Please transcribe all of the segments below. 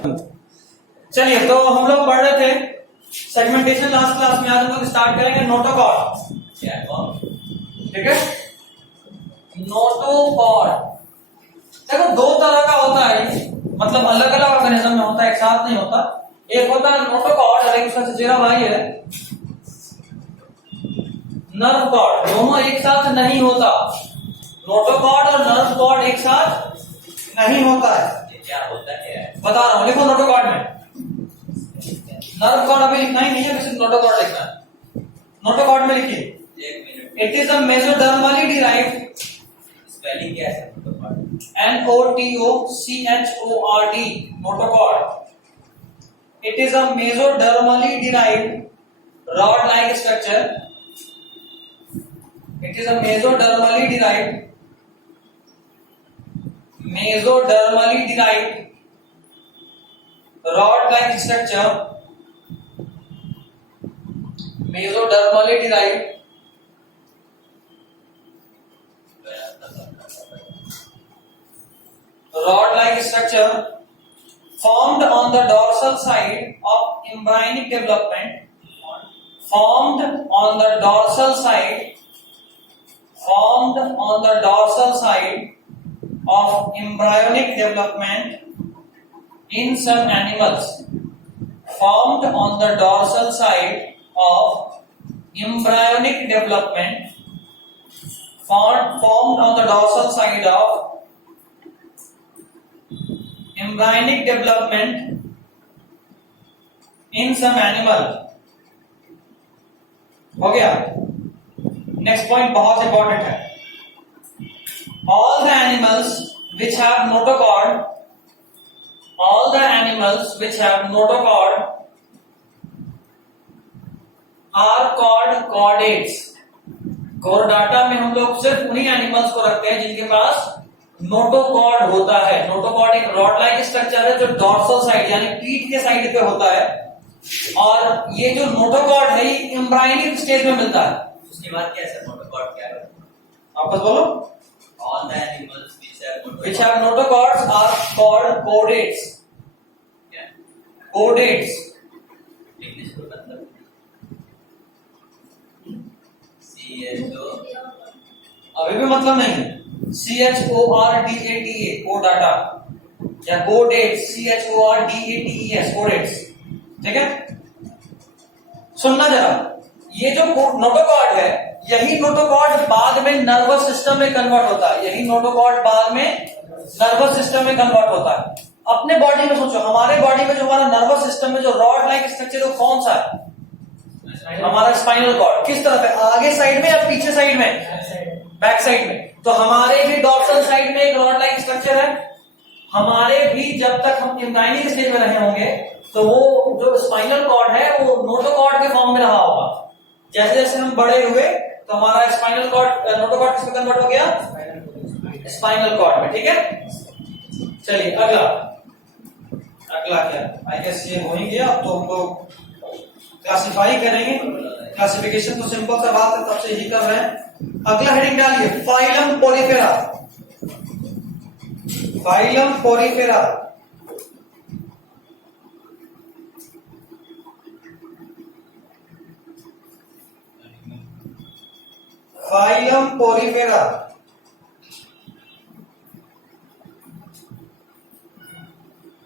चलिए, तो हम लोग पढ़ रहे थे सेगमेंटेशन लास्ट क्लास में। आज हम लोग स्टार्ट करेंगे नोटोकॉर्ड। ठीक है, नोटोकॉर्ड देखो दो तरह का होता है, मतलब अलग अलग ऑर्गेनिज्म में होता है, एक साथ नहीं होता। एक होता है नोटोकॉर्ड और एक उसका चचेरा भाई है नर्व कॉर्ड। दोनों एक साथ नहीं होता, नोटोकॉर्ड और नर्व कॉर्ड एक साथ नहीं होता है। क्या होता है बता रहा हूं, लिखो नोटोकॉर्ड में। नर्व कॉर्ड अभी लिखना ही नहीं है, सिर्फ नोटोकॉर्ड लिखना है। नोटोकॉर्ड में लिखिए, एक minute, it is a मेसोडर्मली derived, spelling क्या है? NOTOCHORD, notochord. It is a mesodermally derived rod-like structure. It is a mesodermally derived rod-like structure. Mesodermally derived rod-like structure formed on the dorsal side of embryonic development. Formed on the dorsal side of embryonic development in some animals. Formed on the dorsal side of embryonic development. Formed on the dorsal side of embryonic development in some animal. हो गया। Next point बहुत important है। All the animals which have notochord are called chordates. चोरडाटा में हम लोग सिर्फ उन्हीं animals को रखते हैं जिनके पास नोटोकॉर्ड होता है। नोटोकॉर्ड एक रॉड लाइक स्ट्रक्चर है जो डॉर्सल साइड यानी पीठ के साइड पे होता है, और ये जो नोटोकॉर्ड है ये एम्ब्रायनिक स्टेज में मिलता है। उसके बाद क्या है? नोटोकॉर्ड क्या है? वापस बोलो। All the animals which have notochords are called chordates. क्या? Chordates. इंग्लिश में मतलब CHO अभी भी मतलब नहीं। CHORDATA, chordata या chordates, CHORDATES, chordates। ठीक है, सुनना जरा। ये जो नोटोकॉर्ड है, यही नोटोकॉर्ड बाद में नर्वस सिस्टम में कन्वर्ट होता है। यही नोटोकॉर्ड बाद में नर्वस सिस्टम में कन्वर्ट होता है। अपने बॉडी में सोचो, हमारे बॉडी में जो हमारा नर्वस सिस्टम में जो रॉड लाइक स्ट्रक्चर है वो कौन सा है? हमारा स्पाइनल कॉर्ड। किस तरफ है? आगे साइड में या पीछे साइड में? बैक साइड में। तो हमारे भी डॉर्सल साइड में एक रॉड लाइक स्ट्रक्चर है। हमारे भी जब तक हम एम्ब्रायनिक स्टेज में रहे होंगे तो वो जो स्पाइनल कॉर्ड है वो नोटोकॉर्ड के फॉर्म में रहा होगा। जैसे जैसे हम बड़े हुए तो हमारा स्पाइनल कॉर्ड नोटोकॉर्ड किसमें कन्वर्ट हो गया? स्पाइनल कॉर्ड में। ठीक है, चलिए अगला क्या? आई गेस ये हो ही गया। अब तो हम लोग क्लासिफाई करेंगे। क्लासिफिकेशन तो सिंपल सा बात है, तब से ही कर रहे हैं। अगला हेडिंग डालिए, phylum Porifera. Phylum Porifera phylum Porifera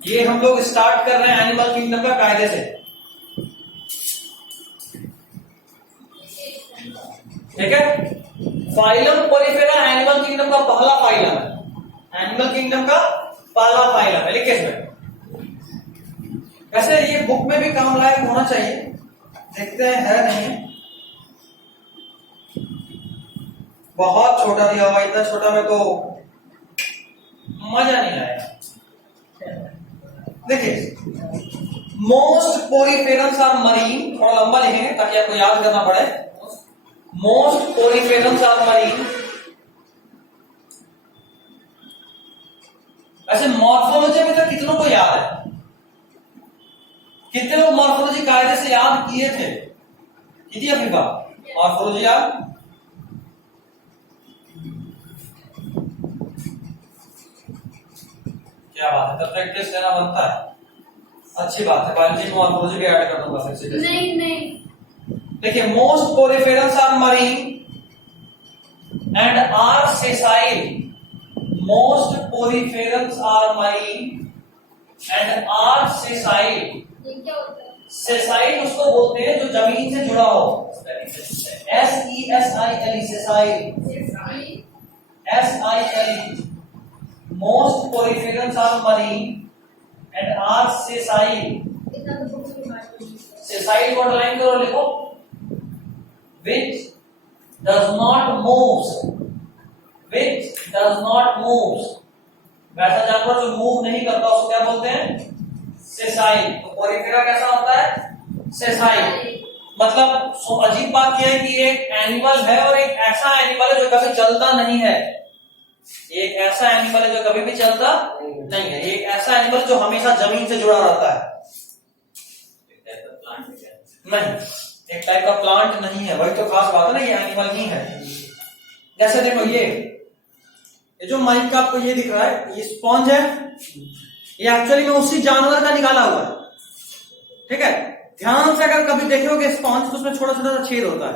ये हम लोग स्टार्ट कर रहे हैं एनिमल किंगडम का कायदे से। ठीक है, फाइलम पोरीफेरा एनिमल किंगडम का पहला फाइलम है। एनिमल किंगडम का पहला फाइलम है। लिखिए इसमें। वैसे ये बुक में भी काम लायक होना चाहिए, देखते हैं है नहीं। बहुत छोटा दिया हुआ, इतना छोटा में तो मजा नहीं आएगा। देखिए, मोस्ट पोरीफेरम्स आर मरीन। थोड़ा लंबा लिखेंगे ताकि आपको याद करना पड़े। Most poriferans are marine. ऐसे मॉर्फोलॉजी में तो कितनों को याद है? कितने लोग मॉर्फोलॉजी कायदे से याद किए थे? कितनी अफ्रीका मॉर्फोलॉजी याद? क्या बात है, तब प्रैक्टिस करना बनता है। अच्छी बात है, बायोलॉजी में मॉर्फोलॉजी भी ऐड कर दूंगा फिर से। नहीं देखिए, most porifera are marine and are sessile. Most porifera are marine and are sessile. ये क्या होता है? सेसाइल उसको बोलते हैं जो जमीन से जुड़ा हो। SESILE, sessile. SILE। Most porifera are marine and are sessile. इतना तो बुक्स में बात नहीं है। सेसाइल को अंडरलाइन करो, लिखो which does not moves, which does not moves। वैसा जानवर जो मूव नहीं करता उसको क्या बोलते हैं? सेसाइल। तो पोरिफेरा कैसा होता है? सेसाइल। मतलब अजीब बात यह है कि एक एनिमल है और एक ऐसा एनिमल है जो कभी चलता नहीं है। एक ऐसा एनिमल है जो कभी भी चलता नहीं है। एक ऐसा एनिमल जो हमेशा जमीन से जुड़ा रहता है। नहीं, एक टाइप का प्लांट नहीं है। वही तो खास बात है ना, ये एनिमल नहीं है। जैसे देखो, ये जो माइक का आपको ये दिख रहा है, ये स्पॉन्ज है। ये एक्चुअली में उसी जानवर का निकाला हुआ है, ठीक है। ध्यान से अगर कभी देखोगे स्पॉन्ज तो उसमें छोटा छोटा सा छेद होता है।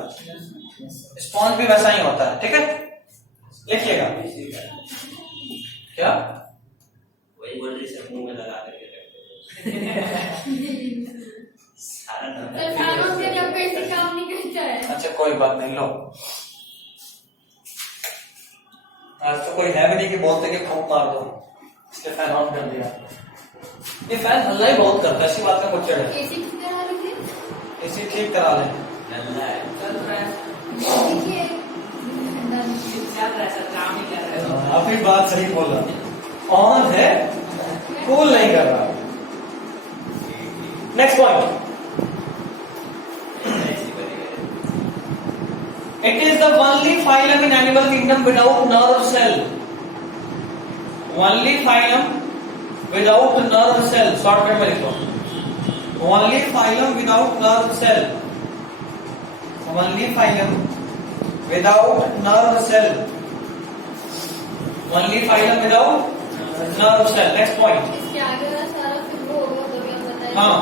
स्पॉन्ज भी वैसा ही होता है, ठीक है। देखिएगा क्या वही बोल रही से मुंह में लगा करके रखते सारा सर फैनों के लिए पेट से काम नहीं करता है। अच्छा, कोई बात नहीं, लो। आज तो कोई है भी नहीं कि बोलते कि फूंक मार दो, इसलिए फैन ऑन कर दिया। ये फैन हल्ला ही बहुत करता है, ऐसी बात का कुछ चढ़ है। एसी ठीक करा लीजिए। एसी ठीक करा लें। नल्ला है चल रहा है देखिए ठंडा चल रहा है सर, काम ही कर रहा है। आप ही बात सही बोला, ऑन है, कूल नहीं कर रहा। Next point, it is the only phylum in animal kingdom without nerve cell. Only phylum without nerve cell. Shortcut में लिखो, only phylum without nerve cell. Only phylum without nerve cell. Only phylum without nerve cell. Next point. इसके आगे वाला सारा फिर वो होगा तो भी आप बताइए। हाँ।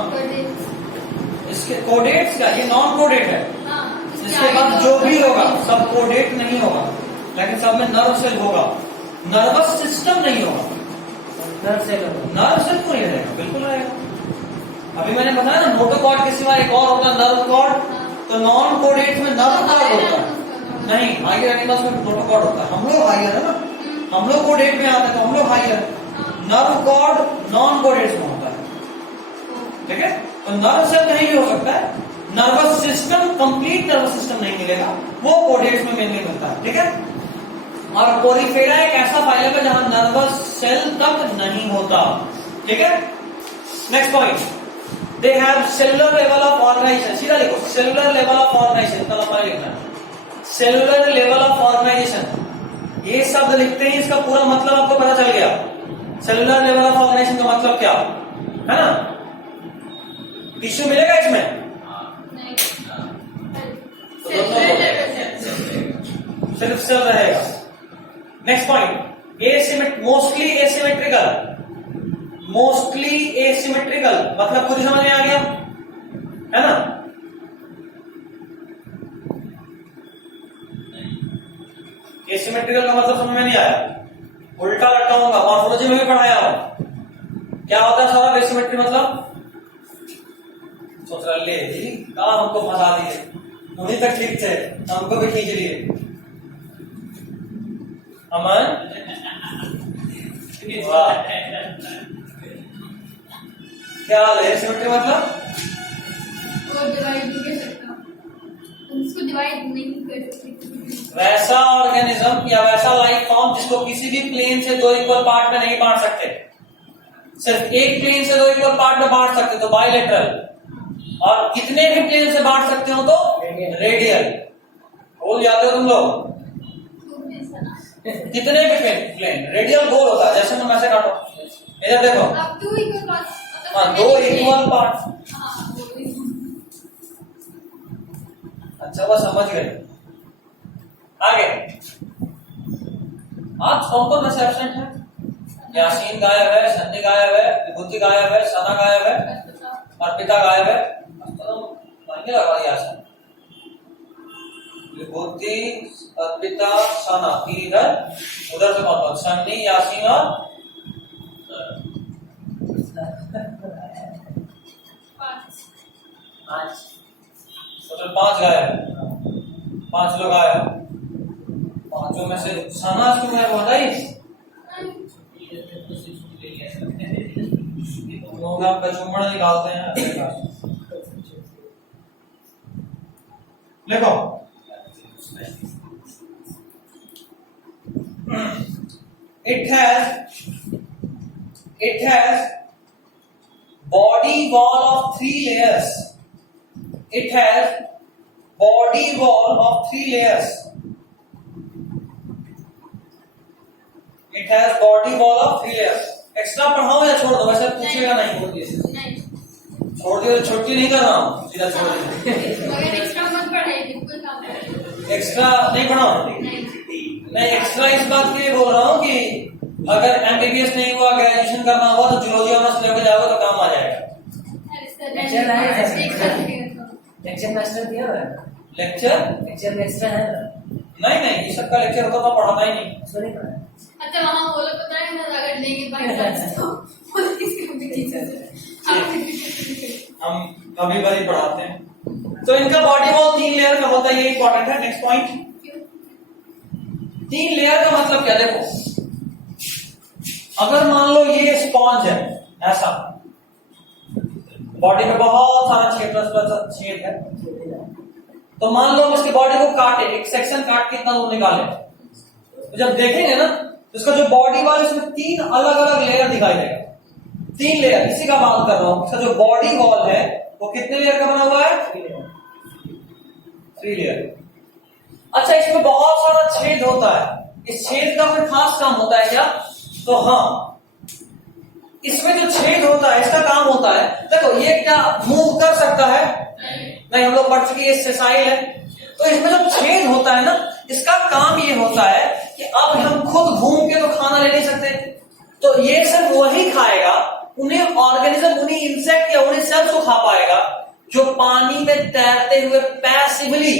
इसके कोडेट्स का, ये नॉन कोडेट है। हाँ, इसके बाद जो भी होगा सब कोडेट नहीं होगा, लेकिन सब में नर्व सेल होगा। नर्वस सिस्टम नहीं होगा। नर्व सेल क्यों नहीं रहेगा? बिल्कुल रहेगा। अभी मैंने बताया ना, नोटोकॉर्ड के सिवा एक और होता है नर्व कॉर्ड। तो नॉन कोडेट में नर्व कॉर्ड होता है। नहीं, हायर एनिमल्स में नोटोकॉर्ड होता है। हम लोग हायर है ना, हम लोग कोडेट में आते हैं तो हम लोग हायर है। नर्व कॉर्ड नॉन कोडेट में होता है, ठीक है। तो नर्व सेल कहीं भी हो सकता है। Nervous system, complete nervous system नहीं मिलेगा, वो कोडेट्स में मेनली मिलता है, ठीक है। और पोरिफेरा एक ऐसा फाइलम है जहां नर्वस सेल तक नहीं होता, ठीक है। Next point, they have cellular level of organization. सीधा लिखो, सेलुलर लेवल ऑफ ऑर्गेनाइजेशन, इतना लंबा लिखना है। सेलुलर लेवल ऑफ ऑर्गेनाइजेशन, ये शब्द लिखते ही इसका पूरा मतलब आपको पता चल गया। सेलुलर लेवल ऑफ ऑर्गेनाइजेशन का मतलब क्या है ना। टिश्यू मिलेगा इसमें? सिर्फ सेल रहेगा। Next point, mostly asymmetrical. Mostly asymmetrical मतलब पूरी समझ में आ गया है ना। एसिमेट्रिकल का मतलब समझ में नहीं आया? उल्टा लटका होगा, मॉर्फोलॉजी में भी पढ़ाया हो। क्या होता है सौरभ एसिमेट्री मतलब? सोच रहा ले कहा हमको फंसा दिए, उन्हीं तक ठीक थे, हमको भी खींच लिए। अमन वाह, क्या हाल है? एसिमेट्री मतलब डिवाइड नहीं कर सकता, उसको डिवाइड नहीं कर सकते। वैसा ऑर्गेनिज्म या वैसा लाइफ फॉर्म जिसको किसी भी प्लेन से दो इक्वल पार्ट में नहीं बांट सकते। सिर्फ एक प्लेन से दो इक्वल पार्ट में बांट सकते तो बायलेटरल, और कितने भी प्लेन से बांट सकते हो तो रेडियल। भूल जाते हो तुम लोग, कितने भी प्लेन रेडियल गोल होता है। जैसे तुम ऐसे काटो, इधर देखो, अब दो इक्वल पार्ट्स, हाँ दो इक्वल पार्ट। अच्छा वो समझ गए। आगे, आज कौन कौन वैसे एब्सेंट है? यासीन गायब है, सन्नी गायब है, विभूति गायब है, सना गायब है, अर्पिता गायब है। तो मायने लगा दिया सर, विभूति, अर्पिता, सना, तीन इधर, उधर से कौन कौन? सन्नी, यासीन और टोटल 5 गायब है। 5 लोग आया, 5 में से सना क्यों गायब होता है? लोग आपका चुम्बड़ निकालते हैं। देखो it has body wall of 3 layers. It has body wall of 3 layers. It has body wall of 3 layers. Extra पढ़ाओ या छोड़ दो? वैसे पूछेगा नहीं, छोड़ दियो, छुट्टी नहीं कर रहा हूँ, सीधा छोड़ दियो। मगर एक्स्ट्रा मत पढ़ाइए, बिल्कुल काम करिए। एक्स्ट्रा नहीं पढ़ाओ? नहीं, एक्स्ट्रा इस बात के लिए बोल रहा हूँ कि अगर एमबीबीएस नहीं हुआ, ग्रेजुएशन करना हुआ तो जूलॉजी ऑनर्स लेकर जाओगे तो काम आ जाएगा। लेक्चर मास्टर दिया हुआ है? लेक्चर एक्स्ट्रा है? नहीं, ये सबका लेक्चर होता तो पढ़ाता ही नहीं। उसको नहीं पढ़ा? अच्छा, वहाँ बोलो पता है ना, अगर लेंगे भाई तो हम कभी बारी पढ़ाते हैं। तो इनका बॉडी वॉल 3 लेयर का होता है, ये इंपॉर्टेंट है। नेक्स्ट पॉइंट, 3 लेयर का मतलब क्या? देखो, अगर मान लो ये स्पॉन्ज है, ऐसा बॉडी में बहुत सारा छेद है, तो मान लो हम इसकी बॉडी को काटे, एक सेक्शन काट के इतना दूर निकाले, तो जब देखेंगे ना तो इसका जो बॉडी वॉल, इसमें 3 अलग अलग लेयर दिखाई देगा। 3 लेयर, इसी का बात कर रहा हूं। इसका जो बॉडी वॉल है वो कितने लेयर का बना हुआ है? 3 लेयर। अच्छा, इसमें बहुत सारा छेद होता है, इस छेद का कोई खास काम होता है क्या? तो हाँ, इसमें जो छेद होता है इसका काम होता है, देखो ये क्या मूव कर सकता है? नहीं, हम लोग पढ़ चुके हैं, सेसाइल है। तो इसमें जो छेद होता है ना, इसका काम ये होता है कि अब हम खुद घूम के तो खाना ले नहीं सकते, तो ये सिर्फ वही खाएगा, उन्हें ऑर्गेनिज्म, उन्हीं इंसेक्ट या उन्हीं सेल्स को खा पाएगा जो पानी में तैरते हुए पैसिवली,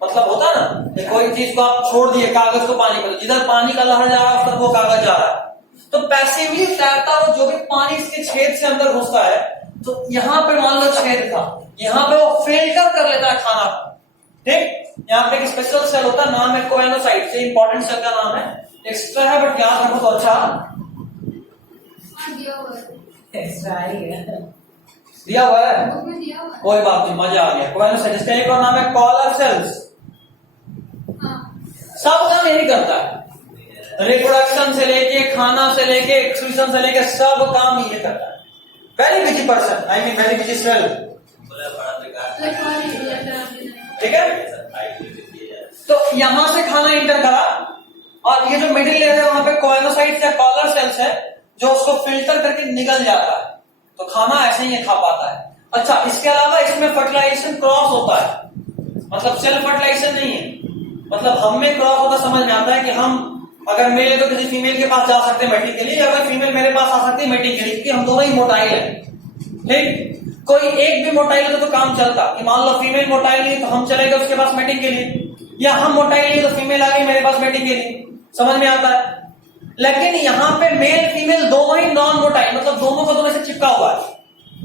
मतलब होता है ना, कोई चीज को आप छोड़ दिए, कागज को पानी में, जिधर पानी का लहर जा रहा है उस तरफ वो कागज जा रहा है, तो पैसिवली तैरता हुआ जो भी पानी इसके छेद से अंदर घुसता है, तो यहां पे मान लो छेद था, यहां पे वो फिल्टर कर लेता है खाना को। ठीक, यहाँ पे एक स्पेशल सेल होता है, नाम है कोएनोसाइट, से इंपॉर्टेंट सेल का नाम है, एक्स्ट्रा है बट याद रखो तो अच्छा। एक्स्ट्रा ही है, दिया हुआ है, दिया हुआ है। कोई बात नहीं, मजा आ गया। कोएनोसाइट, इसका एक और नाम है कॉलर सेल्स। सब काम यही करता है, रिप्रोडक्शन से लेके, खाना से लेके, एक्सक्रीशन से लेके, सब काम ये करता है। Very busy person, I mean very busy cell. ठीक है, तो यहां से खाना इंटर करा, और ये जो मिडिल लेयर है वहां पे कोएनोसाइट्स या कॉलर सेल्स है जो उसको फिल्टर करके निकल जाता है, तो खाना ऐसे ही खा पाता है। अच्छा, इसके अलावा इसमें फर्टिलाइजेशन क्रॉस होता है, मतलब सेल्फ फर्टिलाइजेशन नहीं है, मतलब हम में क्रॉस होता समझ में आता है कि हम अगर मेल है तो किसी फीमेल के पास जा सकते हैं मेटिंग के लिए, अगर फीमेल मेरे पास आ सकती है मेटिंग के लिए, क्योंकि हम दोनों ही मोटाइल है। ठीक, कोई एक भी मोटाइल है तो काम चलता, कि मान लो फीमेल मोटाइल नहीं तो हम चले गए उसके पास मेटिंग के लिए, या हम मोटाइल नहीं तो फीमेल आ गई मेरे पास मेटिंग के लिए, समझ में आता है। लेकिन यहाँ पे मेल फीमेल दोनों ही नॉन मोटाइल, मतलब दोनों को दोनों से चिपका हुआ है,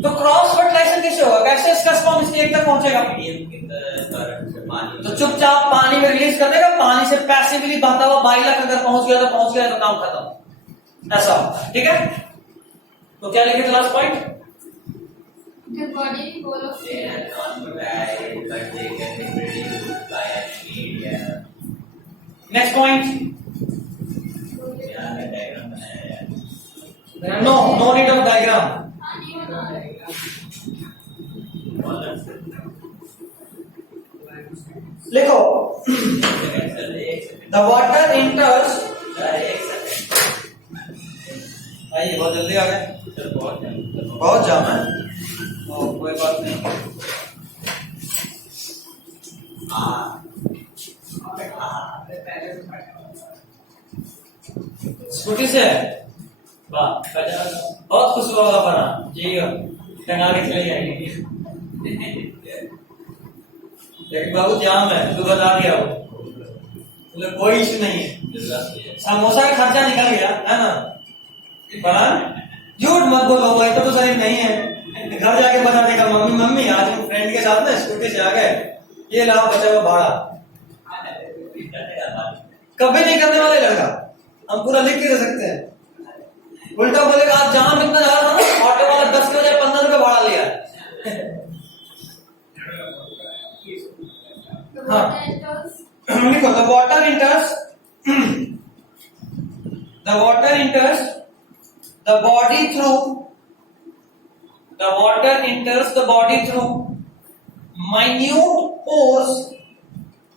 तो क्रॉस फर्टिलाइजेशन कैसे होगा? कैसे इसका स्पर्म इसके एक तक पहुंचेगा? तो चुपचाप पानी में रिलीज कर देगा, पानी से पैसिवली बहता हुआ बाइलक अगर पहुंच गया तो काम खत्म, ऐसा। ठीक है, तो क्या लिखे थे last point? The body wall of next point, no need of diagram. लिखो, द वाटर इंटर्स, आइए बहुत जल्दी आ गए, बहुत जाम है, कोई बात नहीं। स्कूटी से वाह बहुत खुश होगा बना जी टंगा के चले जाएंगे। लेकिन बाबू जाम है तू बता दिया वो बोले कोई इशू नहीं है समोसा का खर्चा निकल गया है ना बना झूठ मत बोलो भाई तो शरीफ नहीं है घर जाके बता देगा मम्मी मम्मी आज हम फ्रेंड के साथ ना स्कूटी से आ गए ये लाओ बचा हुआ भाड़ा कभी नहीं करने वाले लड़का हम पूरा लिख के दे सकते हैं उल्टा बोलेगा आज जाम इतना जा रहा था ना ऑटो वाला 10 के बजाय 15 रुपए भाड़ा लिया लिखो the water enters the body through minute pores.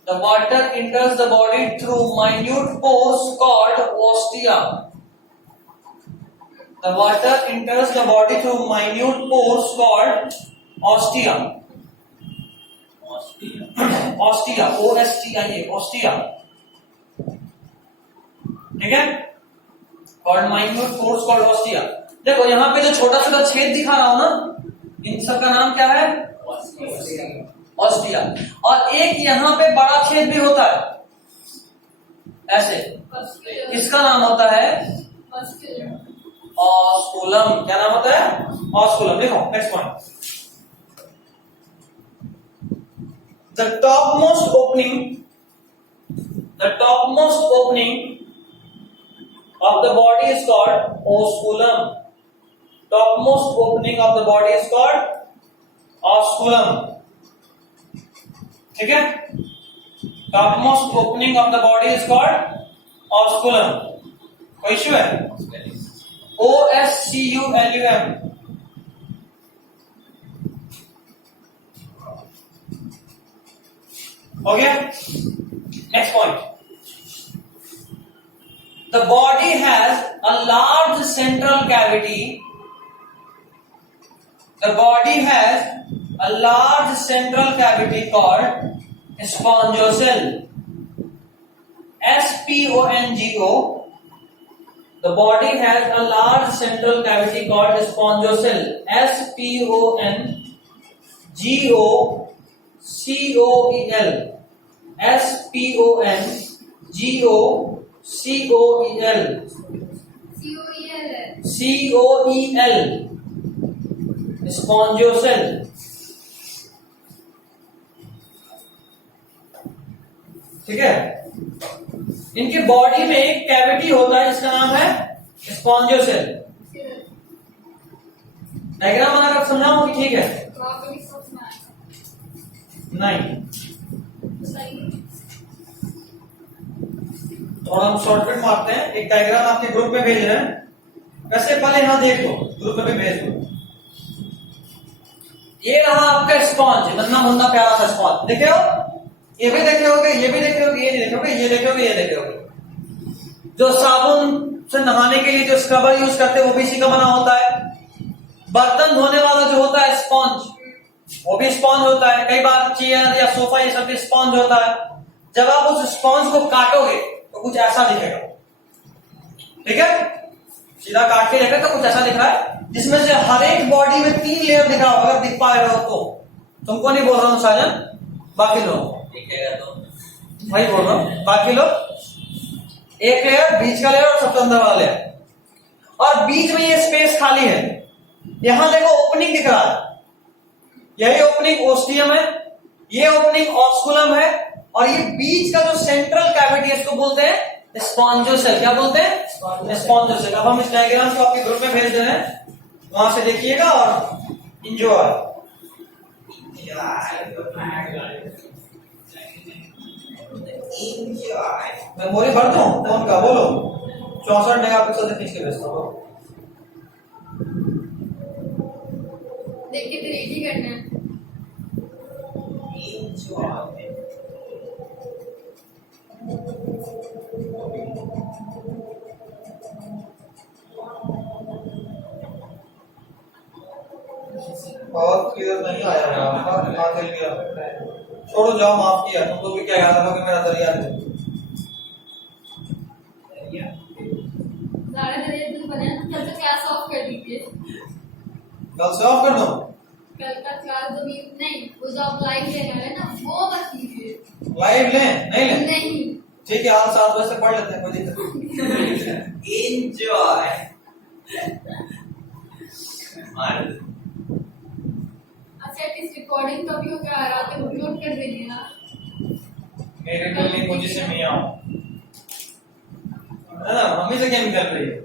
The water enters the body through minute pores called ostia. The water enters the body through minute pores called ostia. Ostia, O-S-T-I-A, ostia. ठीक है called minute pores called ostia. देखो यहाँ पे जो छोटा छोटा छेद दिखा रहा हूं ना इन सब का नाम क्या है ऑस्टिया और एक यहाँ पे बड़ा छेद भी होता है ऐसे इसका नाम होता है ऑस्कुलम। क्या नाम होता है ऑस्कुलम। देखो next point the topmost opening of the body is called osculum. Topmost opening of the body is called osculum. ठीक है topmost opening of the body is called osculum. कोई इश्यू है OSCULUM। हो गया next point the body has a large central cavity. The body has a large central cavity called spongocell. S-P-O-N-G-O. The body has a large central cavity called spongocell. S-P-O-N-G-O-C-O-E-L. S-P-O-N-G-O-C-O-E-L. C-O-E-L. स्पॉन्जोसेल। ठीक है इनकी body में एक cavity होता है जिसका नाम है स्पॉन्जोसेल। डायग्राम अगर समझाऊं कि ठीक है नहीं थोड़ा हम शॉर्टकट मारते हैं। एक डायग्राम आपके ग्रुप में भेज रहे हैं वैसे पहले यहां देख लो ग्रुप में भी भेज दो। ये रहा आपका स्पॉन्ज नन्ना मुन्ना प्यारा सा स्पॉन्ज देखे हो ये भी देखे होगे ये भी देखे होगे ये नहीं देखे होगे ये देखे होगे ये देखे होगे। जो साबुन से नहाने के लिए जो स्क्रबर यूज करते हैं वो भी इसी का बना होता है। बर्तन धोने वाला जो होता है स्पॉन्ज वो भी स्पॉन्ज होता है। कई बार चेयर या सोफा ये सब भी स्पॉन्ज होता है। जब आप उस स्पॉन्ज को काटोगे तो कुछ ऐसा दिखेगा। ठीक है सीधा काट के देखा तो कुछ ऐसा दिख रहा है जिसमें से हर एक बॉडी में 3 लेयर दिखा होगा। अगर दिख पा रहे हो तो तुमको नहीं बोल रहा हूं साजन बाकी लोग दिखेगा तो वही बोल रहा हूं। बाकी लोग एक लेयर बीच का लेयर और सबसे अंदर वाला लेयर और बीच में ये स्पेस खाली है। यहां देखो ओपनिंग दिख रहा है यही ओपनिंग ओस्टियम है ये ओपनिंग ऑस्कुलम है और ये बीच का जो सेंट्रल कैविटी है इसको बोलते हैं स्पॉन्जोसेल। क्या बोलते हैं स्पॉन्जोसेल। अब हम इस डायग्राम को आपके ग्रुप में भेज दे रहे हैं वहां से देखिएगा और इंजॉय। मेमोरी भर दूं फोन का बोलो 64 मेगापिक्सल से खींच के भेजता हूँ। देख के फिर एक ही करना है। बहुत क्लियर नहीं आया आपका दिमाग हिल गया। छोड़ो जाओ माफ किया तुम लोग भी क्या याद रखोगे मेरा दरिया है। सारे दरिया बने कल से ऑफ कर दो। कल का क्लास जो भी नहीं, वो जो आप लाइव ले रहे हैं ना, वो मत कीजिए। लाइव लें नहीं लें? नहीं। ठीक है, आज 7 बजे से पढ़ लेते हैं, कोई दिक्कत नहीं। एंजॉय। अच्छा, इस रिकॉर्डिंग का भी हो क्या रहा है, अपलोड कर देंगे ना। मेरे को नहीं, मुझे से मैं आऊं है ना, मम्मी से गेम खेल रही है,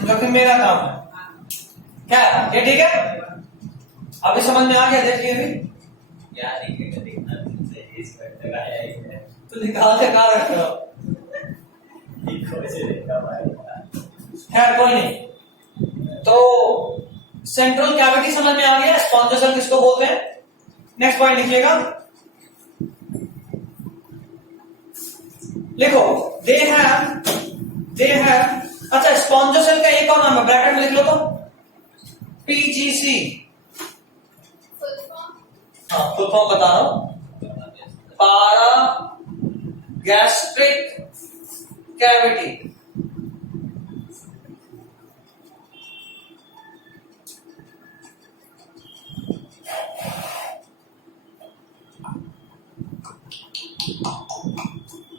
क्योंकि मेरा काम है। क्या ये ठीक है? अभी समझ में आ गया? देखिए अभी क्या दिखेगा, देखना सही इस पर लगाया ही है। तो निकाल के कहाँ रख रहे हो? देखो ऐसे देखा भाई। खैर कोई नहीं। तो सेंट्रल कैविटी समझ में आ गया। स्पॉन्जोसेल किसको बोलते हैं? नेक्स्ट पॉइंट लिखिएगा, लिखो दे हैव। अच्छा, स्पॉन्जोसेल का एक और नाम है, ब्रैकेट में लिख लो तो, पीजीसी। हाँ, फुल फॉर्म बता रहा हूं, पारा गैस्ट्रिक कैविटी।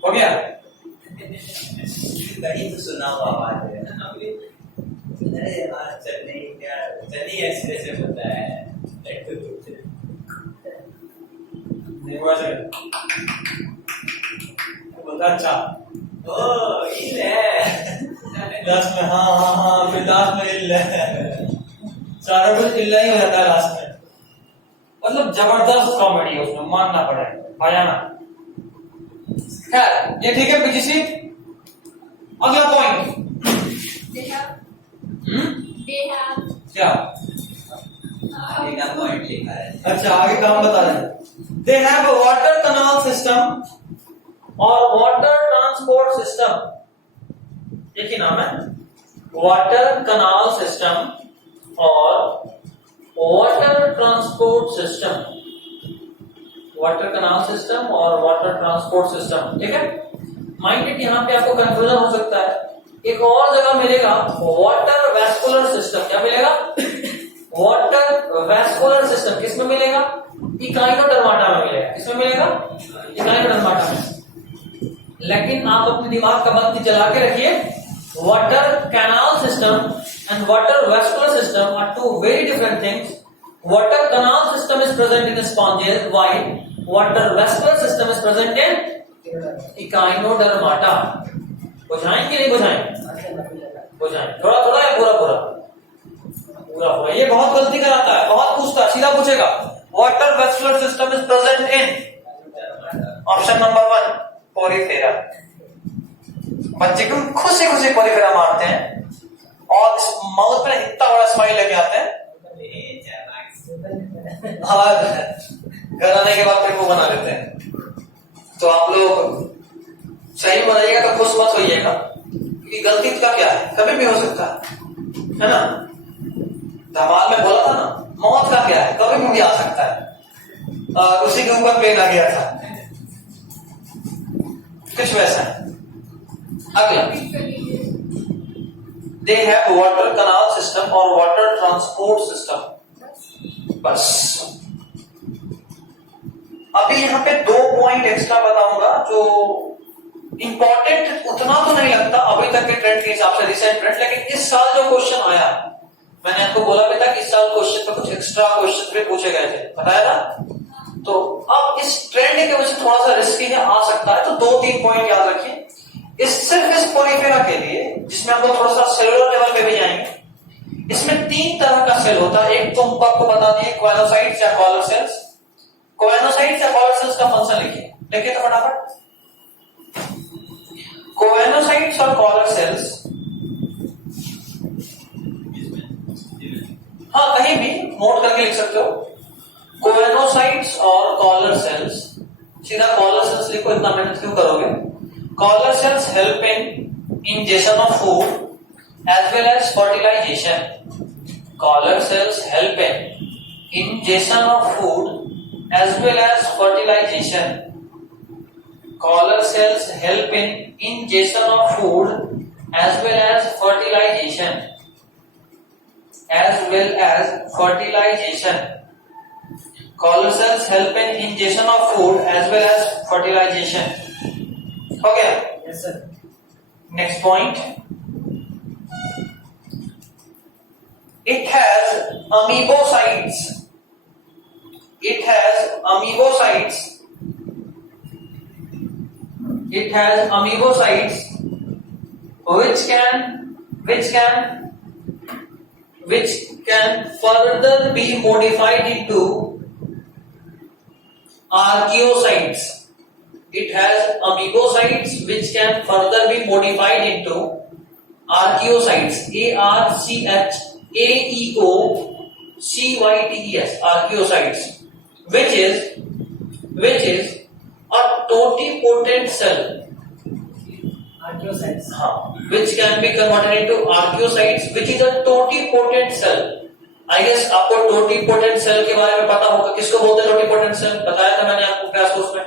हो गया? कहीं तो सुना हुआ आवाज है ना अभी। अरे यार चन्नई एक्सप्रेस से होता है। बोलता अच्छा, ओ इल है। लास्ट में हाँ, फिर लास्ट में इल्ल है, सारा कुछ इल्ला ही हो जाता है लास्ट में। मतलब जबरदस्त कॉमेडी है उसमें, मानना पड़ेगा, भयानक। खैर ये ठीक है पीजीसी। अगला पॉइंट, They have क्या? आगे का पॉइंट लिखा है। अच्छा, आगे काम बता रहे हैं। They have a water canal system और वाटर ट्रांसपोर्ट सिस्टम। एक ही नाम है, वाटर कनाल सिस्टम और water transport system. Water canal system और वाटर ट्रांसपोर्ट सिस्टम, ठीक है। माइंडेड, यहाँ पे आपको कंफ्यूजन हो सकता है। एक और जगह मिलेगा वाटर वैस्कुलर सिस्टम। क्या मिलेगा? Water vascular system. किसमें मिलेगा? इकाइनोडर्माटा में मिलेगा। किसमें मिलेगा? इकाइनोडर्माटा में। लेकिन आप अपने दिमाग का बत्ती जला के रखिए, water canal system and water vascular system are two very different things. Water canal system is present in sponges, while water vascular system is present in echinodermata. बुझाएंगे नहीं बुझाएं? बुझाएं, थोड़ा थोड़ा या पूरा पूरा? पूरा पूरा। ये बहुत गलती कराता है, बहुत पूछता है, सीधा पूछेगा water vascular system is present in option number 1 Porifera. बच्चे को खुशी खुशी पोरीफेरा मारते हैं और माउथ में इतना बड़ा स्माइल लेके आते हैं, घर आने के बाद फिर वो बना लेते हैं। तो आप लोग सही बनाइएगा तो खुश मत होइएगा, क्योंकि गलती का क्या है, कभी भी हो सकता है ना। धमाल में बोला था ना, मौत का क्या है, कभी भी आ सकता है। उसी के ऊपर पेन आ गया था, कुछ वैसा। अगला, they have water canal system और वाटर ट्रांसपोर्ट सिस्टम। बस अभी यहाँ पे 2 पॉइंट एक्स्ट्रा बताऊंगा जो इंपॉर्टेंट उतना तो नहीं लगता अभी तक के ट्रेंड के हिसाब से, रिसेंट ट्रेंड, लेकिन इस साल जो क्वेश्चन आया, मैंने आपको बोला भी था कि इस साल क्वेश्चन पे कुछ एक्स्ट्रा क्वेश्चन भी पूछे गए थे, बताया था। तो अब इस ट्रेंड की वजह से थोड़ा सा रिस्की है, आ सकता है, तो 2-3 पॉइंट याद रखिए। सिर्फ इस पोरीफेरा के लिए, जिसमें हम लोग थोड़ा सा सेलुलर लेवल पे भी जाएंगे। इसमें 3 तरह का सेल होता है। एक तो हम आपको बता दिए, क्वेनोसाइट्स या कॉलर सेल्स। क्वेनोसाइट्स या कॉलर सेल्स का फंक्शन लिखिए तो फटाफट। क्वेनोसाइट्स और कॉलर सेल्स, हाँ कहीं भी नोट करके लिख सकते हो, क्वेनोसाइट्स और कॉलर सेल्स। सीधा कॉलर सेल्स लिखो, इतना मेहनत क्यों करोगे। Collar cells help in ingestion of food as well as fertilization. Collar cells help in ingestion of food as well as fertilization. Collar cells help in ingestion of food as well as fertilization. as well as fertilization. Collar cells help in ingestion of food as well as fertilization. Okay. Yes, sir. Next point. It has amoebocytes. It has amoebocytes. It has amoebocytes which can further be modified into archaeocytes. It has amoebocytes which can further be modified into archaeocytes. ARCHAEOCYTES. Archaeocytes, which is a totipotent cell. Archaeocytes. Which can be converted into archaeocytes, which is a totipotent cell. I guess आपको totipotent cell के बारे में पता होगा. किसको बोलते हैं totipotent cell? बताया था मैंने आपको क्लास कोर्स में.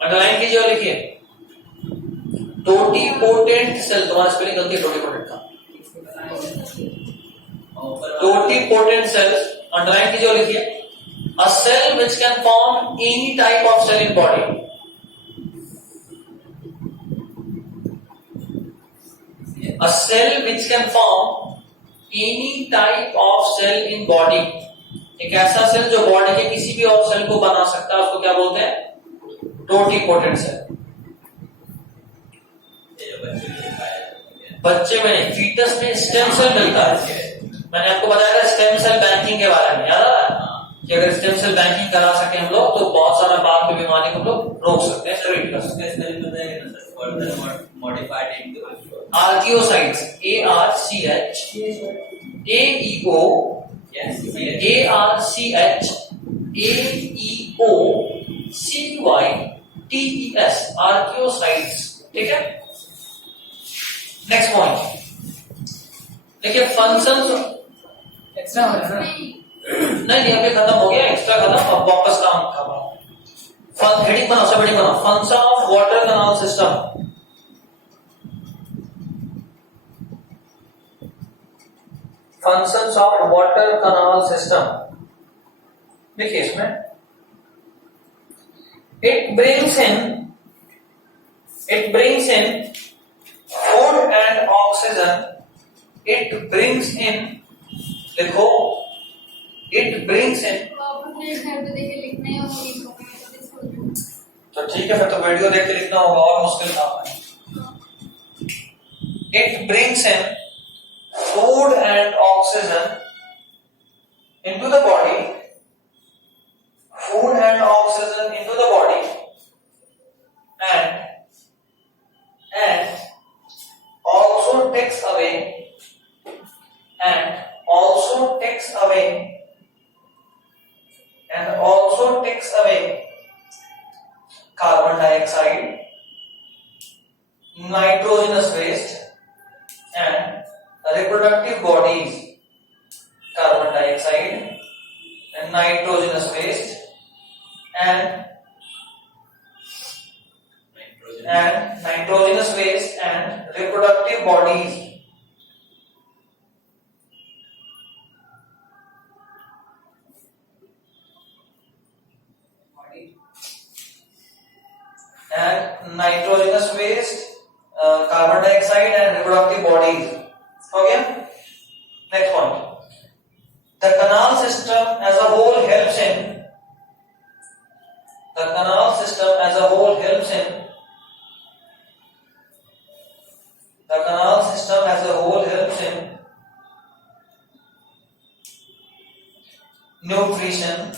अंडरलाइन कीजिए और लिखिए. Totipotent cell. तुम्हारा स्पेलिंग गलती है टोटीपोटेंट का. टोटीपोटेंट सेल्स अंडरलाइन कीजिए और लिखिए. A cell which can form any type of cell in body. A cell which can form any type of cell in body. एक ऐसा सेल जो बॉडी के किसी भी और सेल को बना सकता है, उसको क्या बोलते हैं? Totipotent cell. बच्चे में नहीं, फीटस में स्टेम सेल मिलता है. मैंने आपको बताया था स्टेम सेल बैंकिंग के बारे में, याद आ रहा है कि अगर स्टेम सेल बैंकिंग करा सके हम लोग तो बहुत सारा बाद की बीमारी को हम लोग रोक सकते हैं. ट्रीट कर सकते हैं. modified into archaeocytes. ARCHAEOCYTES. Archaeocytes. ठीक है. नेक्स्ट पॉइंट देखिए. फंक्शंस एक्स्ट्रा हो रहा है ना. नहीं, यहाँ पे खत्म हो गया. एक्स्ट्रा खत्म. अब वापस काम खत्म. हेडिंग बनाओ, सब हेडिंग बनाओ. Function of water canal system. Functions of water canal system. देखिए इसमें it brings in food and oxygen. It brings in, लिखो, it brings in. तो आप अपने घर पे देख के लिखना है और ये कॉपी में इसको. तो ठीक है, फिर तो वीडियो देख के लिखना होगा और मुश्किल काम है. It brings in food and oxygen into the body. Food and oxygen into the body, and also takes away carbon dioxide, nitrogenous waste, and reproductive bodies. Carbon dioxide and nitrogenous waste and nitrogenous waste and reproductive bodies. And nitrogenous waste, carbon dioxide and reproductive bodies. Okay. Next point. The canal system as a whole helps in. The canal system as a whole helps in. The canal system as a whole helps in nutrition,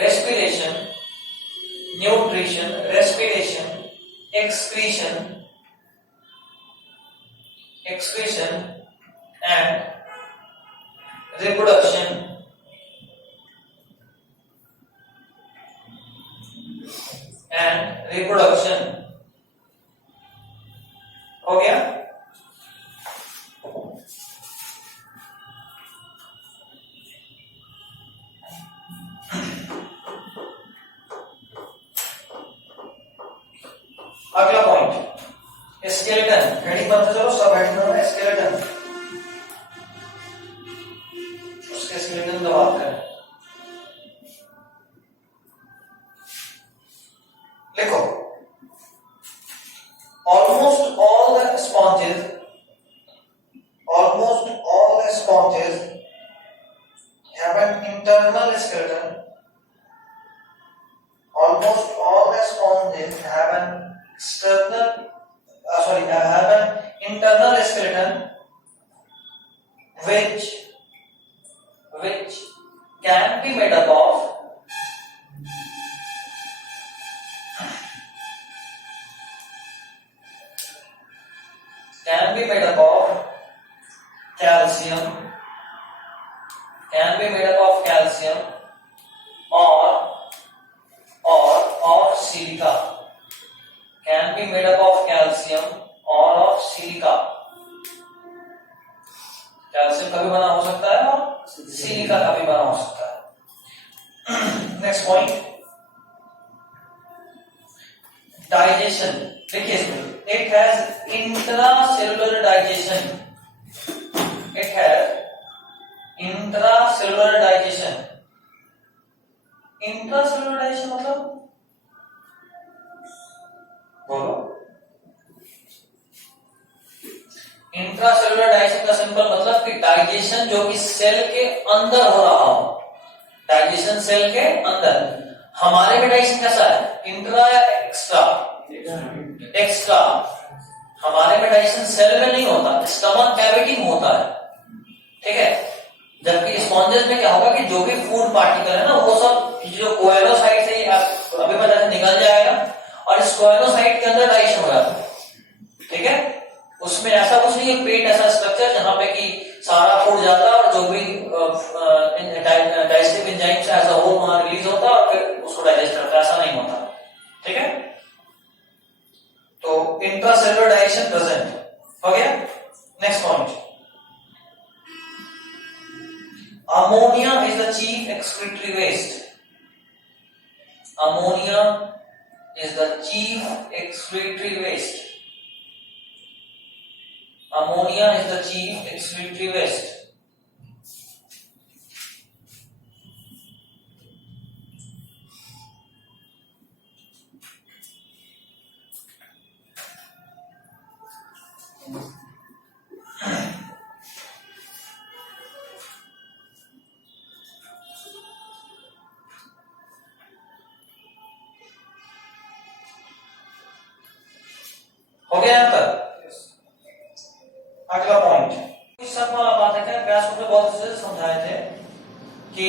respiration, excretion, and reproduction. हो गया. अगला point skeleton. Heading बनते चलो, सब heading बनाओ. Skeleton इसके skeleton दबाते हैं। देखो, almost all the sponges have an internal skeleton. Almost all the sponges have an have an internal skeleton which can be made up of calcium or of silica. Can be made up of calcium or of silica. Calcium का भी बना हो सकता है और silica का भी बना हो सकता है। Next point, digestion. देखिए इसमें, it has intracellular digestion. It has intracellular digestion. Intracellular digestion मतलब बोलो। इंट्रासेलुलर डाइजेशन का सिंपल मतलब कि डाइजेशन जो कि सेल के अंदर हो रहा हो। डाइजेशन सेल के अंदर। हमारे में डाइजेशन कैसा है, इंट्रा या एक्स्ट्रा? एक्स्ट्रा। हमारे में डाइजेशन सेल में नहीं होता, स्टमक कैविटी में होता है, ठीक है। जबकि स्पॉन्जेस में क्या होगा कि जो भी फूड पार्टिकल है ना, वो सब जो कोएलोसाइट से अभी पता है निकल जाएगा और इस कोएलोसाइट के अंदर डाइजेशन हो जाता है, ठीक है। उसमें ऐसा कुछ नहीं है पेट ऐसा स्ट्रक्चर जहां पे कि सारा फूड जाता है और जो भी डाइजेस्टिव एंजाइम से एज अ होल वहां रिलीज होता है और फिर उसको डाइजेस्ट करता है, ऐसा नहीं होता, ठीक है। तो इंट्रासेलुलर डाइजेशन प्रेजेंट हो गया। Next point, ammonia is the chief excretory waste. Ammonia is the chief excretory waste. Ammonia is the chief excretory waste. हो गया यहाँ तक? अगला पॉइंट, इस सब वाला बात है क्या, व्यास ने बहुत अच्छे से समझाए थे कि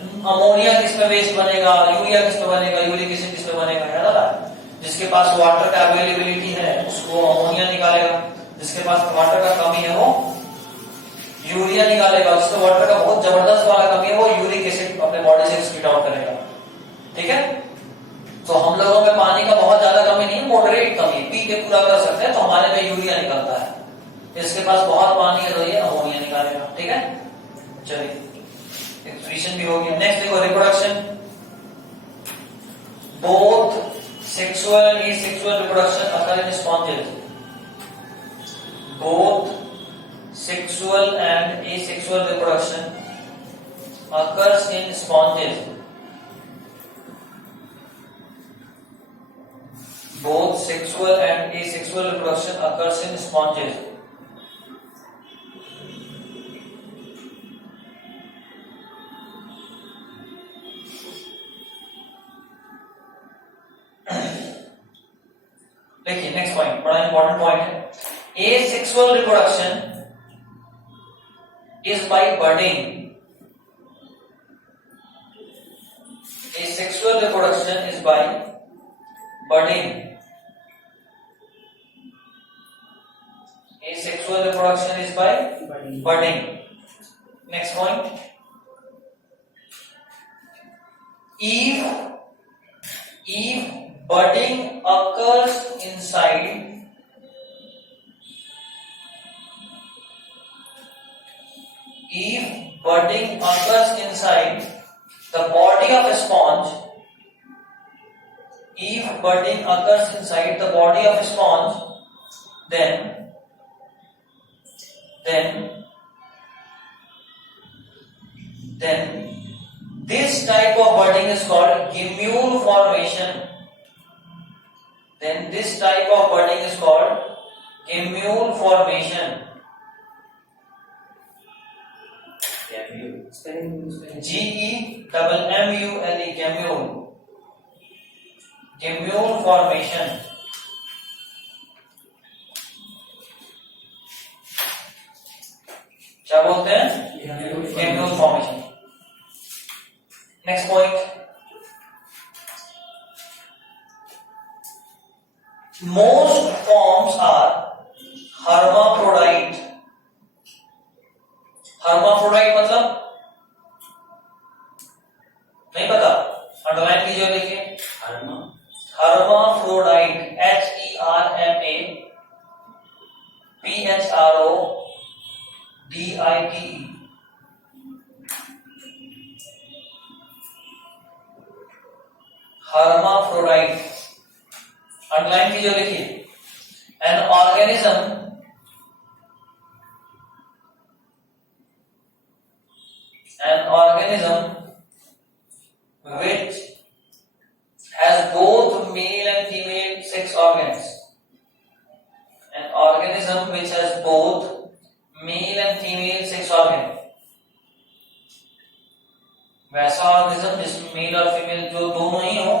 अमोनिया किस में वेस्ट बनेगा, यूरिया किस में बनेगा, यूरिक एसिड किस में बनेगा, है ना। जिसके पास वाटर का अवेलेबिलिटी है उसको अमोनिया निकालेगा, जिसके पास वाटर का कमी है वो यूरिया निकालेगा, जिसको वाटर का बहुत जबरदस्त वाला कमी है वो यूरिक एसिड अपने बॉडी से एक्सक्रीट आउट करेगा, ठीक है। तो हम लोगों में पानी का बहुत ज्यादा कमी नहीं है, मॉडरेट कमी, पी के पूरा कर सकते हैं, तो हमारे में यूरिया निकलता है। इसके पास बहुत पानी है तो ये अमोनिया निकालेगा, ठीक है। चलिए, एक्सक्रीशन भी हो गया। नेक्स्ट देखो, reproduction. Both sexual and asexual reproduction occur in sponges. Both sexual and asexual reproduction occurs in sponges. Both sexual and asexual reproduction occurs in sponges. देखिए नेक्स्ट पॉइंट, बड़ा इंपॉर्टेंट पॉइंट है। Asexual reproduction is by budding. Asexual reproduction is by budding. Asexual reproduction is by budding. Next point. If budding occurs inside the body of a sponge, if budding occurs inside the body of a sponge, then then this type of budding is called gemule formation. Then this type of budding is called gemule formation. GEMMULE, gemule. Gemule formation. क्या बोलते हैं? Gemule formation. Next point. Most forms are hermaphrodite. Hermaphrodite मतलब नहीं पता, underline कीजिए, देखिए hermaphrodite, HERMAPHRODITE. hermaphrodite, underline कीजिए, लिखिए an organism which has both male and female sex organs. An organism which has both male and female sex organ. वैसा organism जिसमें mail और फीमेल जो दोनों ही हो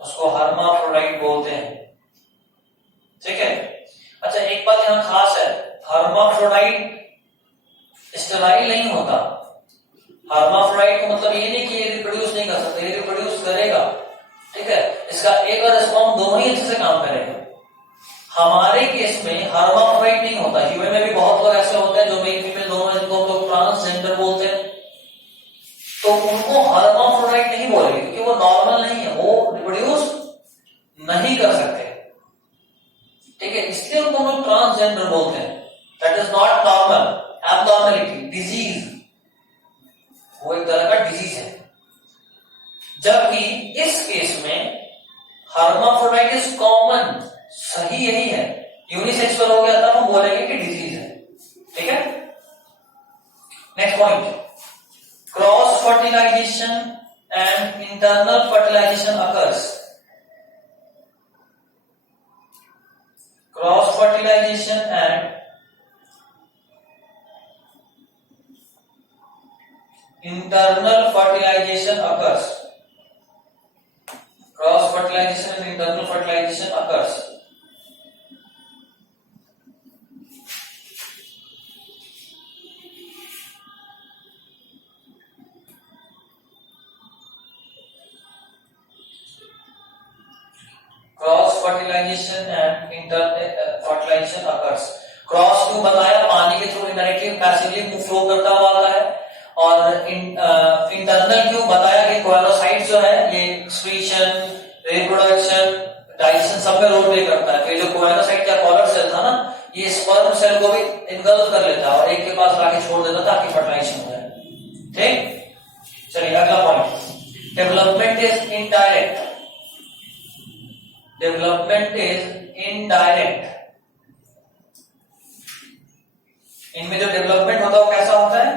उसको हर्माफ्रोडाइट बोलते हैं। ठीक है। अच्छा, एक बात यहाँ खास है, हर्माफ्रोडाइट स्टेराइल नहीं होता। हर्माफ्रोडाइट का मतलब ये नहीं कि ये रिप्रोड्यूस नहीं कर सकता, ये रिप्रोड्यूस करेगा। ठीक है, इसका एक और स्पर्म दोनों ही अच्छे से काम करेगा। हमारे केस में हर्माफ्रोडाइट नहीं होता। ह्यूमन में भी बहुत लोग ऐसे होते हैं जो मेल फीमेल दोनों, जिनको हम लोग ट्रांसजेंडर बोलते हैं, तो उनको हर्माफ्रोडाइट नहीं बोलेंगे क्योंकि वो नॉर्मल नहीं है, वो रिप्रोड्यूस नहीं कर सकते। ठीक है, इसलिए उनको हम लोग ट्रांसजेंडर बोलते हैं। That is not normal, abnormality, disease, वो एक तरह का डिजीज है। जबकि इस केस में हर्माफ्रोडाइट इज कॉमन, सही यही है। यूनिसेक्सुअल हो गया तब हम बोलेंगे कि डिजीज है। ठीक है। Next point, cross fertilization and internal fertilization occurs. Cross fertilization and internal fertilization occurs. Cross fertilization and internal fertilization occurs. Cross fertilization and fertilization occurs. Cross क्यों बताया? पानी के थ्रू इनडायरेक्टली पैसिवली फ्लो करता हुआ आता है। और इंटरनल क्यों बताया कि कोएलोसाइट जो है ये एक्सक्रीशन, रिप्रोडक्शन, डाइजेशन सब में रोल प्ले करता है। फिर जो कोएलोसाइट का कॉलर सेल था ना, ये स्पर्म सेल को भी इनगल्फ कर लेता है और एक के पास लाके छोड़ देता ताकि फर्टिलाइजेशन हो जाए। ठीक, चलिए अगला point, development is indirect. Development is indirect. इनमें जो डेवलपमेंट होता है वो कैसा होता है?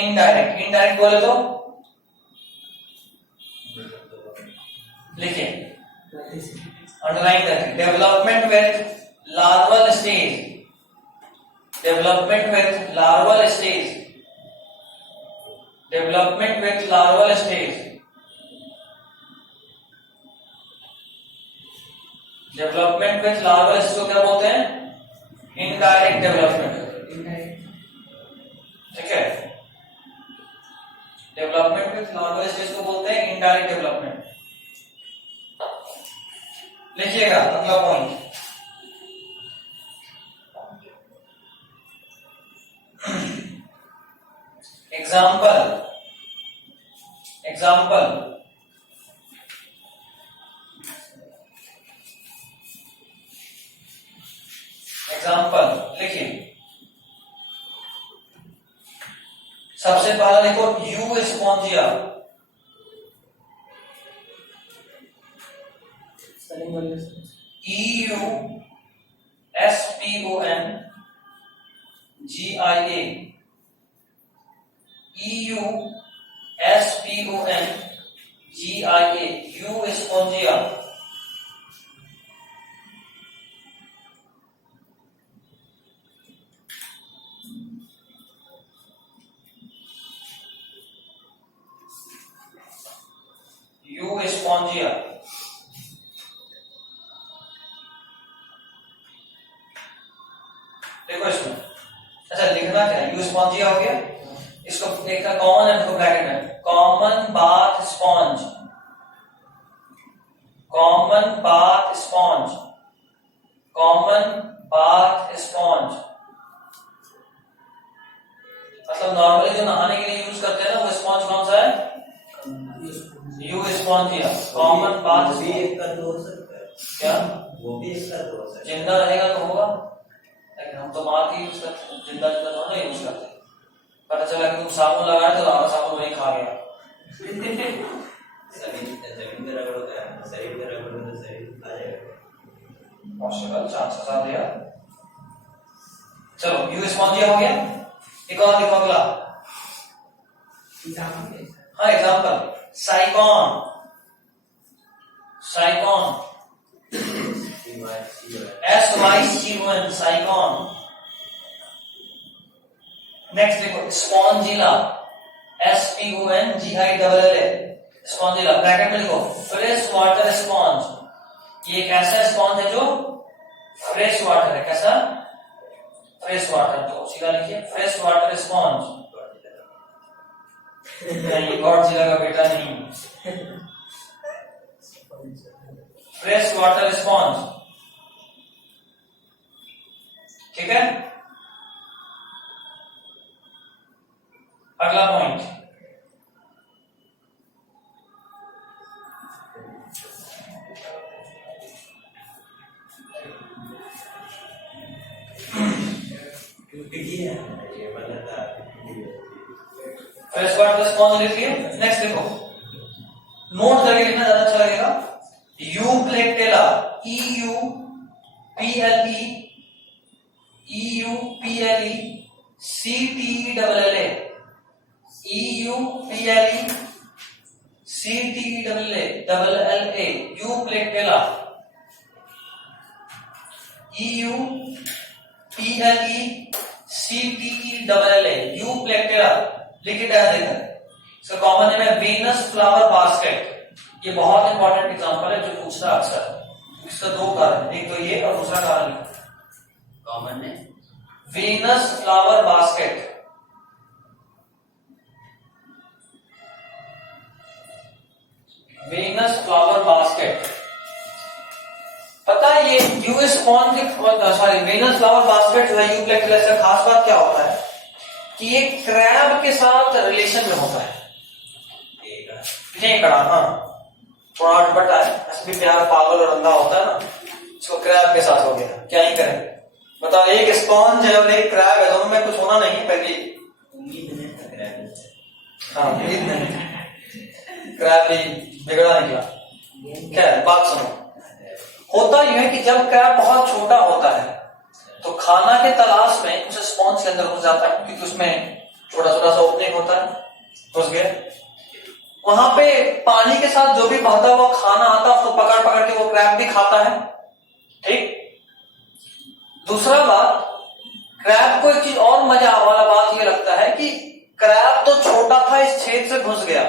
इनडायरेक्ट। इनडायरेक्ट बोले तो लिखिए, अंडरलाइन करके, development with larval stage. Development with larval stage. Development with larval stage. Development with larval stage को क्या बोलते हैं? Indirect development. ठीक है, डेवलपमेंट विथ लार्वल स्टेज को बोलते हैं इनडायरेक्ट डेवलपमेंट। लिखिएगा अगला पॉइंट, एग्जाम्पल। एग्जाम्पल, एग्जाम्पल लिखिए। सबसे पहला लिखो you Spongia. EUSPONGIA। EUSPONGIA, you Spongia. You Spongia. देखो इसमें, अच्छा लिखना क्या है, यू स्पॉन्जिया हो गया। इसको देखना कॉमन है, इसको ब्रैकेट में common bath sponge, common bath sponge, common bath sponge. मतलब नॉर्मली जो नहाने के लिए यूज करते हैं ना, वो स्पॉन्ज कौन सा है, यू स्पॉन्जिया, कॉमन बाथ। वो भी एक का दो हो सकता है क्या, वो भी एक का दो हो सकता है। जिंदा रहेगा तो होगा, लेकिन हम तो मार के यूज करते हैं, जिंदा जिंदा थोड़ा यूज करते हैं। पता चला कि तुम साबुन लगाए तो हमारा साबुन वही खा गया। जमीन पे रगड़ोगे, शरीर पे रगड़ोगे तो शरीर खा जाएगा। Possible, chances are there. चलो यू स्पॉन्जिया हो गया। एक और लिखो अगला। हाँ example, Sycon, Sycon, SYCON, Sycon. Next देखो स्पॉन्जिला, SPONGILLA, स्पॉन्जिला। ब्रैकेट में लिखो फ्रेश वाटर स्पॉन्ज। ये एक ऐसा स्पॉन्ज है जो फ्रेश वाटर है। कैसा, फ्रेश वाटर। तो सीधा लिखिए फ्रेश वाटर स्पॉन्ज। नहीं, गॉडजिला का बेटा नहीं, फ्रेश वाटर स्पॉन्ज। ठीक है। अगला पॉइंट, फ्रेश वाटर स्पॉन्ज लिखिए। नेक्स्ट देखो, नोट करके लिखना ज्यादा अच्छा लगेगा। Euplectella, EUPLE CTELLA, EUPLE Euplectella, EUPLE Euplectella. लिख इट एज देखा। इसका कॉमन नेम है वीनस फ्लावर बास्केट। ये बहुत इंपॉर्टेंट एग्जांपल है जो पूछता है अक्सर। इसका दो कारण, एक तो ये और दूसरा कारण कॉमन है Venus flower basket. Venus flower basket, पता है ये you sponge, sorry Venus flower basket जो है यूप्लेक्टेला, इसका खास बात क्या होता है कि ये क्रैब के साथ रिलेशन में होता है। केकड़ा, हाँ थोड़ा अटपटा है, असली प्यार पागल और अंधा होता है ना, इसको क्रैब के साथ हो गया। क्या ही करें बताओ, एक स्पॉन्ज है और एक क्रैब है, दोनों में कुछ होना नहीं। पहली उम्मीद नहीं था क्रैब से। हाँ उम्मीद नहीं, क्रैब भी बिगड़ा निकला। खैर बात सुनो, होता यह है कि जब क्रैब बहुत छोटा होता है तो खाना के तलाश में उसे स्पॉन्ज के अंदर घुस जाता है, क्योंकि उसमें छोटा छोटा सा ओपनिंग होता है, घुस गया। वहां पे पानी के साथ जो भी बहता हुआ खाना आता है उसको पकड़ पकड़ के वो क्रैब भी खाता है। ठीक। दूसरा बात, क्रैब को एक चीज और मजा वाला बात ये लगता है कि क्रैब तो छोटा था, इस छेद से घुस गया,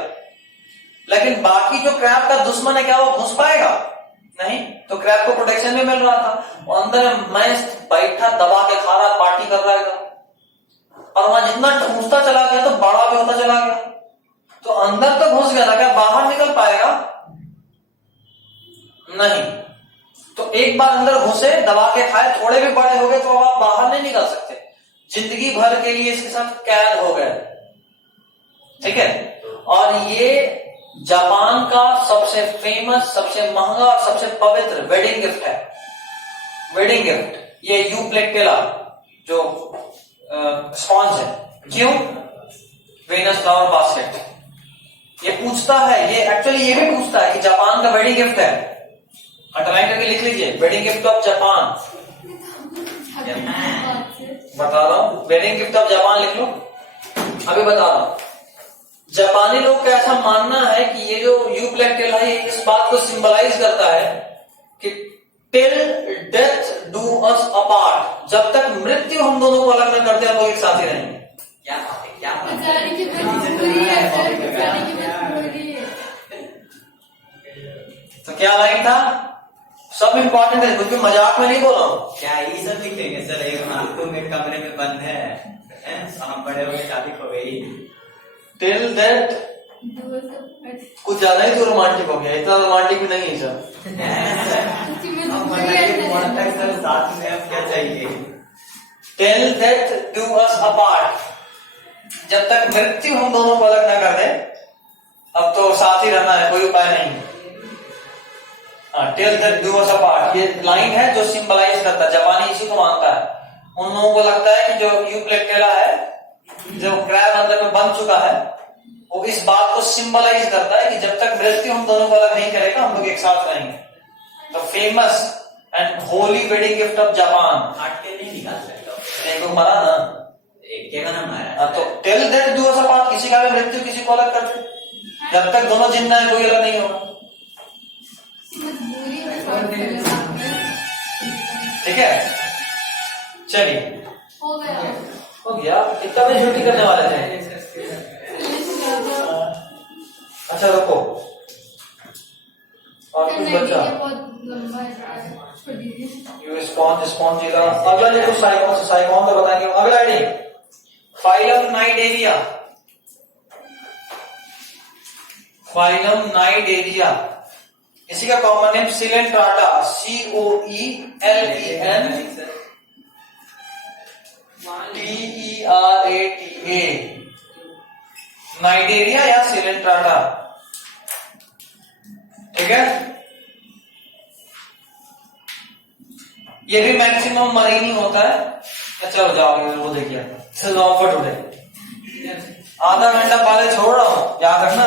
लेकिन बाकी जो क्रैब का दुश्मन है क्या वो घुस पाएगा? नहीं। तो क्रैब को प्रोटेक्शन में मिल रहा था, वो अंदर मस्त बैठा दबा के खा रहा, पार्टी कर रहा है, और वहां जितना ठूसता चला गया तो बड़ा भी होता चला गया। तो अंदर तो घुस गया था, क्या बाहर निकल पाएगा? नहीं। तो एक बार अंदर घुसे, दबा के खाए, थोड़े भी बड़े हो गए तो अब आप बाहर नहीं निकल सकते, जिंदगी भर के लिए इसके साथ कैद हो गए। ठीक है। और ये जापान का सबसे फेमस, सबसे महंगा और सबसे पवित्र वेडिंग गिफ्ट है। वेडिंग गिफ्ट ये यूप्लेक्टेला जो स्पॉन्ज है। क्यों? Venus flower basket. ये पूछता है, ये एक्चुअली ये भी पूछता है कि जापान का वेडिंग गिफ्ट है, अंडरलाइन करके लिख लीजिए, वेडिंग गिफ्ट ऑफ जापान। बता रहा हूं, वेडिंग गिफ्ट ऑफ जापान लिख लो, अभी बता रहा हूं। जापानी लोग का ऐसा मानना है कि ये जो यूप्लेक्टेला है इस बात को सिंबलाइज करता है कि till death do us apart, जब तक मृत्यु हम दोनों को अलग न करते हैं लोग एक साथ ही रहेंगे। क्या बात है, क्या बात है। बेचारे की मजबूरी है सर, बेचारे की मजबूरी है। तो क्या लाइन था? सब इंपॉर्टेंट है, कुछ भी मजाक में नहीं बोल रहा हूं। क्या ये सब लिखेंगे सर? एक आपको में कमरे में बंद है, हम बड़े होकर शादी हो गई। टिल दैट दो सब कुछ ज्यादा ही तो रोमांटिक हो गया, इतना रोमांटिक भी नहीं है सर। उसकी हम मजबूरी बनाए कि है मोहन तक सर। सर साथ में अब क्या चाहिए। Till that do us apart, जब तक मृत्यु हम दोनों को अलग ना कर दे, अब तो साथ ही रहना है, कोई उपाय नहीं। Till that do us apart ये लाइन है जो सिंबलाइज करता है, जापानी इसी को मानता है। उन लोगों को लगता है कि जो यूप्लेक्टेला है, जो क्रैब अंदर में बन चुका है, वो इस बात को सिंबलाइज करता है कि जब तक मृत्यु हम दोनों को अलग नहीं करेगा हम लोग एक साथ रहेंगे। तो famous and Holi wedding gift of Japan. काट के नहीं निकाल सकता। एक लोग मरा ना, एक के नाम मारा। तो till that do us apart, किसी का भी मृत्यु किसी को अलग कर दे, जब तक दोनों जिंदा है कोई अलग नहीं होगा। उसकी मजबूरी है साथ में। ठीक है, चलिए हो गया। हो गया। कितना बजे छुट्टी करने वाले थे? अच्छा रुको, और कुछ बचा? बहुत लंबा है, छोड़ दीजिए। You Spongilla. अगला देखो साइकॉन से, साइकॉन तो बताएंगे। अगला heading phylum Cnidaria. Phylum Cnidaria, इसी का common name Coelenterata, COELENTERATA, Cnidaria या सिलेंट्राटा। ठीक है, ये भी मैक्सिमम मरीनी होता है। चलो जाओ वो देखिए, फॉर टुडे आधा घंटा पहले छोड़ रहा हूं, याद रखना।